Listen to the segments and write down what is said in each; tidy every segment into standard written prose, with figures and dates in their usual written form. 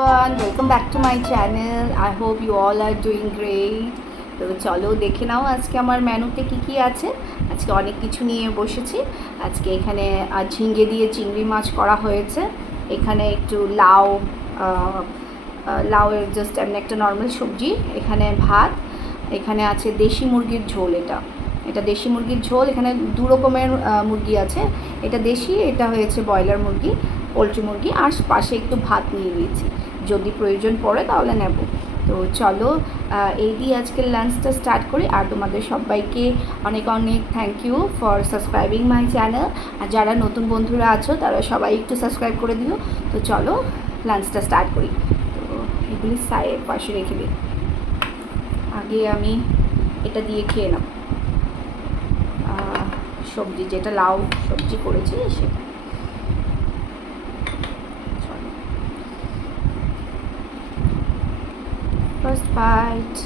everyone, welcome back to my channel. I hope you all are doing great. তো চলো দেখে নাও আজকে আমার মেনুতে কি কি আছে। আজকে অনেক কিছু নিয়ে বসেছি। আজকে এখানে ঝিঙ্গে দিয়ে চিংড়ি মাছ করা হয়েছে। এখানে একটু লাউয়ের জাস্ট এমনি একটা নর্মাল সবজি। এখানে ভাত। এখানে আছে দেশি মুরগির ঝোল। এটা দেশি মুরগির ঝোল। এখানে দু রকমের মুরগি আছে, এটা দেশি, এটা হয়েছে ব্রয়লার মুরগি, পোলট্রি মুরগি। আর পাশে একটু ভাত নিয়ে নিয়েছি, যদি প্রয়োজন পড়ে তাহলে নেব। তো চলো এই দিয়ে আজকের লাঞ্চটা স্টার্ট করি। আর তোমাদের সবাইকে অনেক অনেক thank you for subscribing my channel. আর যারা নতুন বন্ধুরা আছো তারা সবাই একটু সাবস্ক্রাইব করে দিও। তো চলো লাঞ্চটা স্টার্ট করি। তো এগুলি সাইডের পাশে রেখে দিই। আগে আমি এটা দিয়ে খেয়ে নেব সবজি, যেটা লাউ সবজি করেছি সেটা। First bite.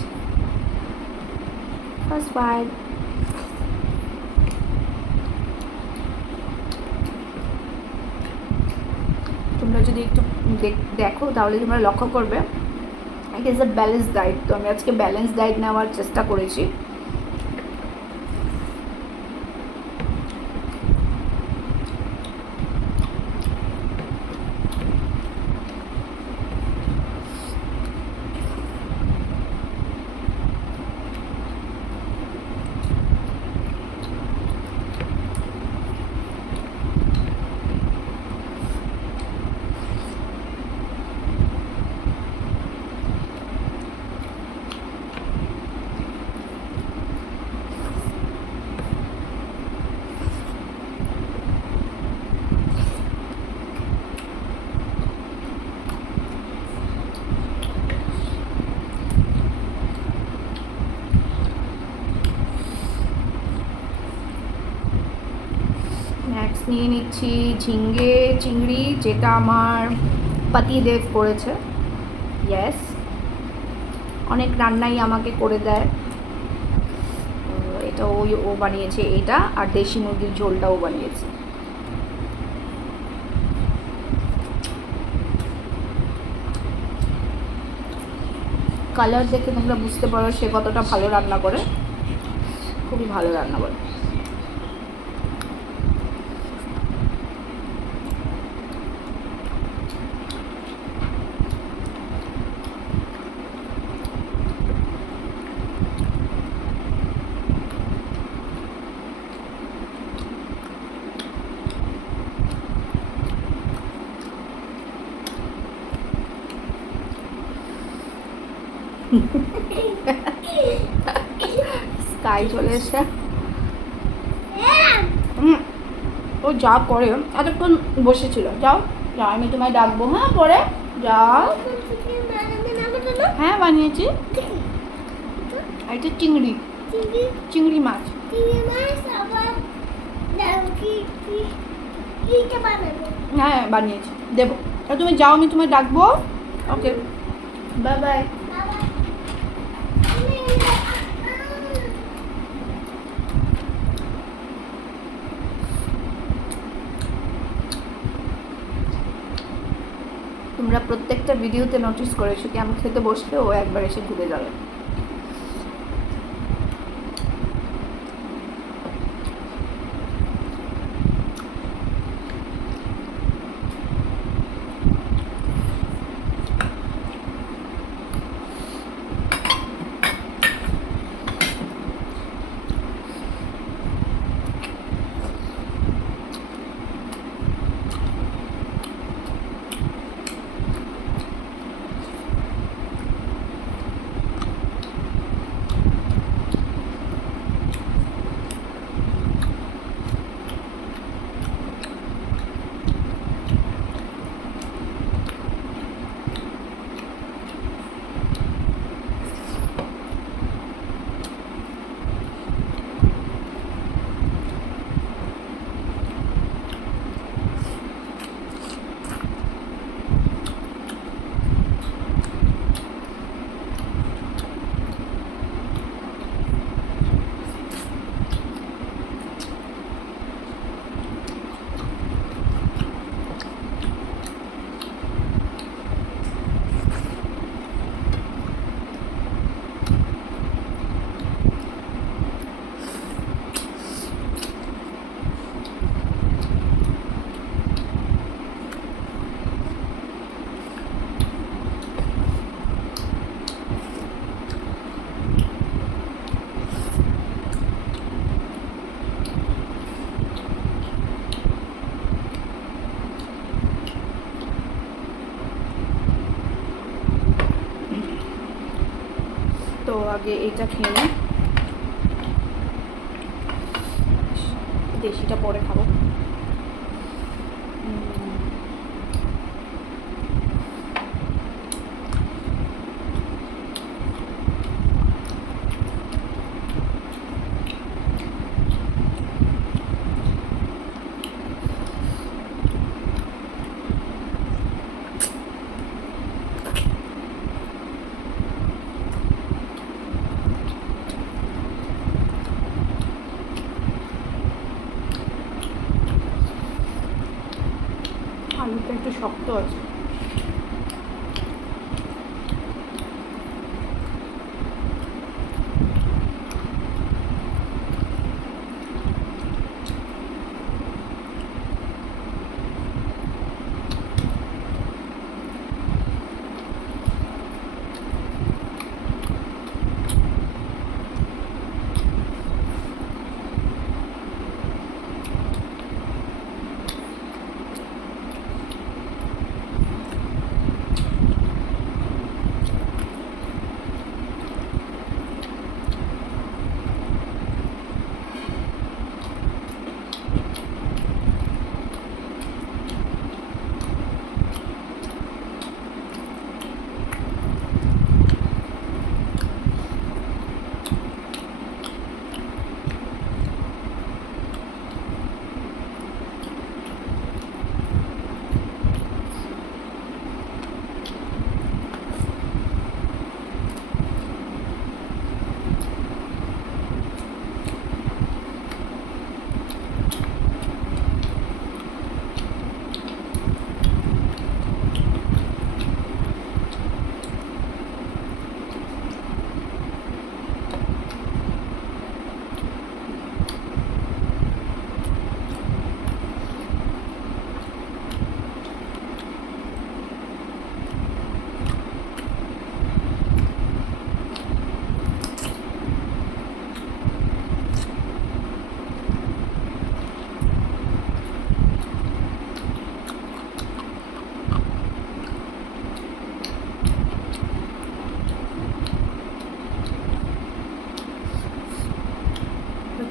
তোমরা যদি একটু দেখো তাহলে তোমরা লক্ষ্য করবে it is a balance diet. তো আমি আজকে ব্যালেন্স ডায়েট নেওয়ার চেষ্টা করেছি। নেক্সট নিয়ে নিচ্ছি ঝিঙ্গে চিংড়ি, যেটা আমার পতিদেব করেছে। ইয়েস, অনেক রান্নাই আমাকে করে দেয়। এটা ও বানিয়েছে এটা, আর দেশি মুরগির ঝোলটাও বানিয়েছে। কালার দেখে তোমরা বুঝতে পারো সে কতটা ভালো রান্না করে। খুবই ভালো রান্না করে। স্কাই চলে এসে ও যা করে এতক্ষণ বসেছিল। যাও যাও, আমি তোমায় ডাকবো। হ্যাঁ, পরে যাও। হ্যাঁ বানিয়েছি। এটা চিংড়ি মাছ। হ্যাঁ বানিয়েছি, দেবো। তুমি যাও, আমি তোমায় ডাকবো। ওকে, বাই বাই। তোমরা প্রত্যেকটা ভিডিওতে নোটিস করেছো কি আমি খেতে বসলে ও একবার এসে ঘুরে যাবে। তো আগে এটা খেয়ে নিই, দেশিটা পরে খাবো। আলুটা একটু শক্ত আছে।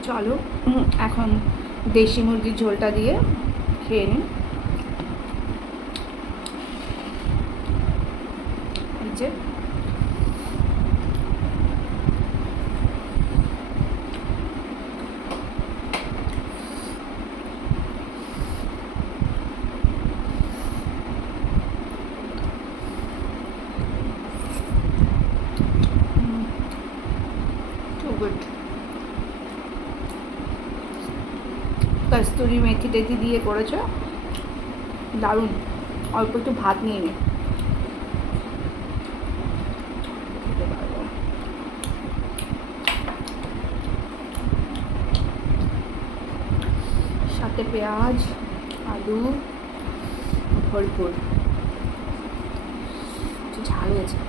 চলো এখন দেশি মুরগির ঝোলটা দিয়ে খেয়ে নিই। এই যে গুড। কস্তুরি মেথি টেথি দিয়ে করেছো, দারুণ। অল্প একটু ভাত নিয়ে নে, সাথে পেঁয়াজ আলু ভরপুর, ঝাল হয়েছে।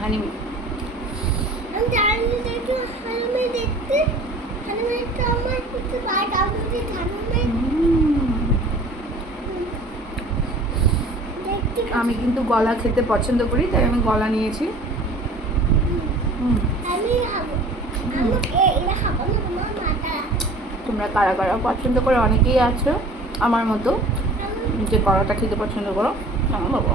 হানি আমি কিন্তু গলা খেতে পছন্দ করি, তাই আমি গলা নিয়েছি। তোমরা কারা কারা পছন্দ করে, অনেকেই আছো আমার মতো যে গলাটা খেতে পছন্দ করো। বাবা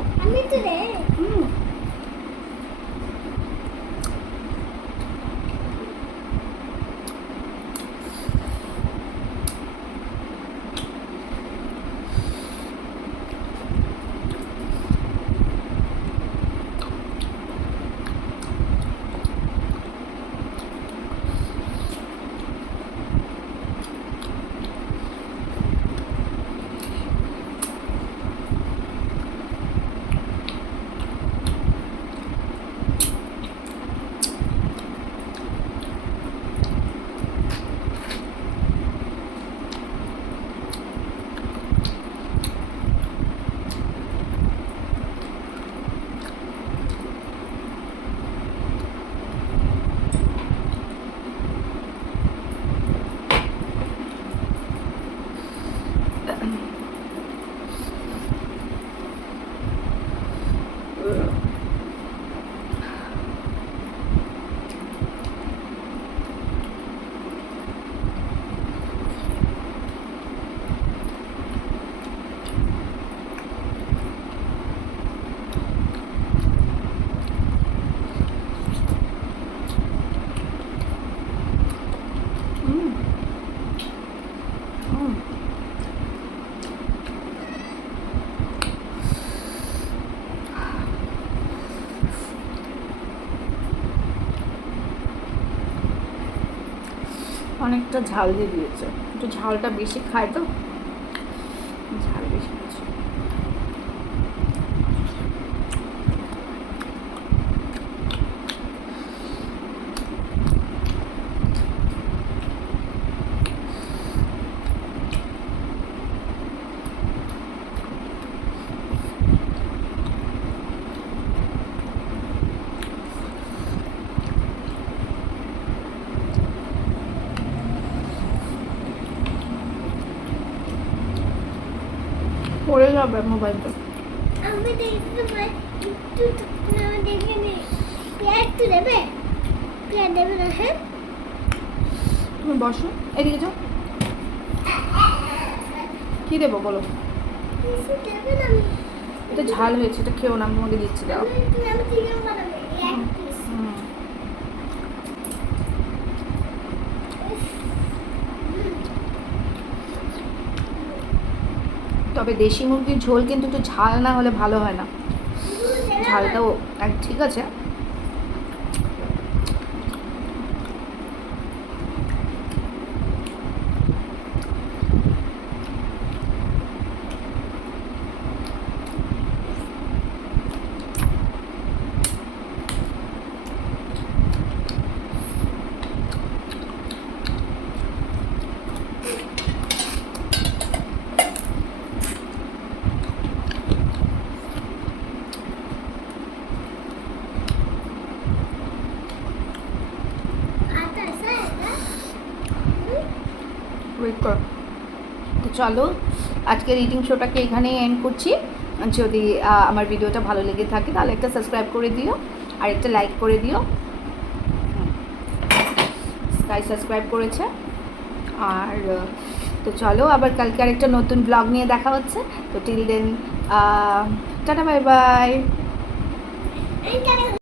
অনেকটা ঝাল দিয়ে দিয়েছে, একটু ঝালটা বেশি খায় তো, ঝাল বেশি দিয়েছে। পড়ে যাবে মোবাইলটা। আমি দেখতে পাই একটু, আমি দেখে নিই। পেঁয়াজ তো দেবে? পেঁয়াজ দেবে না? হ্যাঁ, তুমি বসো, এদিকে যাও। কি দেবো বলো? কিছু দেবে না? এটা ঝাল হয়েছে, এটা খেও না, আমি তোমাকে দিচ্ছি, দাও। আমি চিকেন বানাবো এক পিস। হুম। তবে দেশি মুরগির ঝোল কিন্তু একটু ঝাল না হলে ভালো হয় না, ঝালটাও ঠিক আছে। আটা আছে এটা? ওয়েট কর। তো চলো, আজকের রিডিং শোটাকে এখানেই এন্ড করছি। যদি আমার ভিডিওটা ভালো লেগে থাকে তাহলে একটা সাবস্ক্রাইব করে দিও আর একটা লাইক করে দিও। স্কাই সাবস্ক্রাইব করেছে। আর তো চলো, আবার কালকে আরেকটা নতুন ব্লগ নিয়ে দেখা হচ্ছে। তো till then tata, bye by.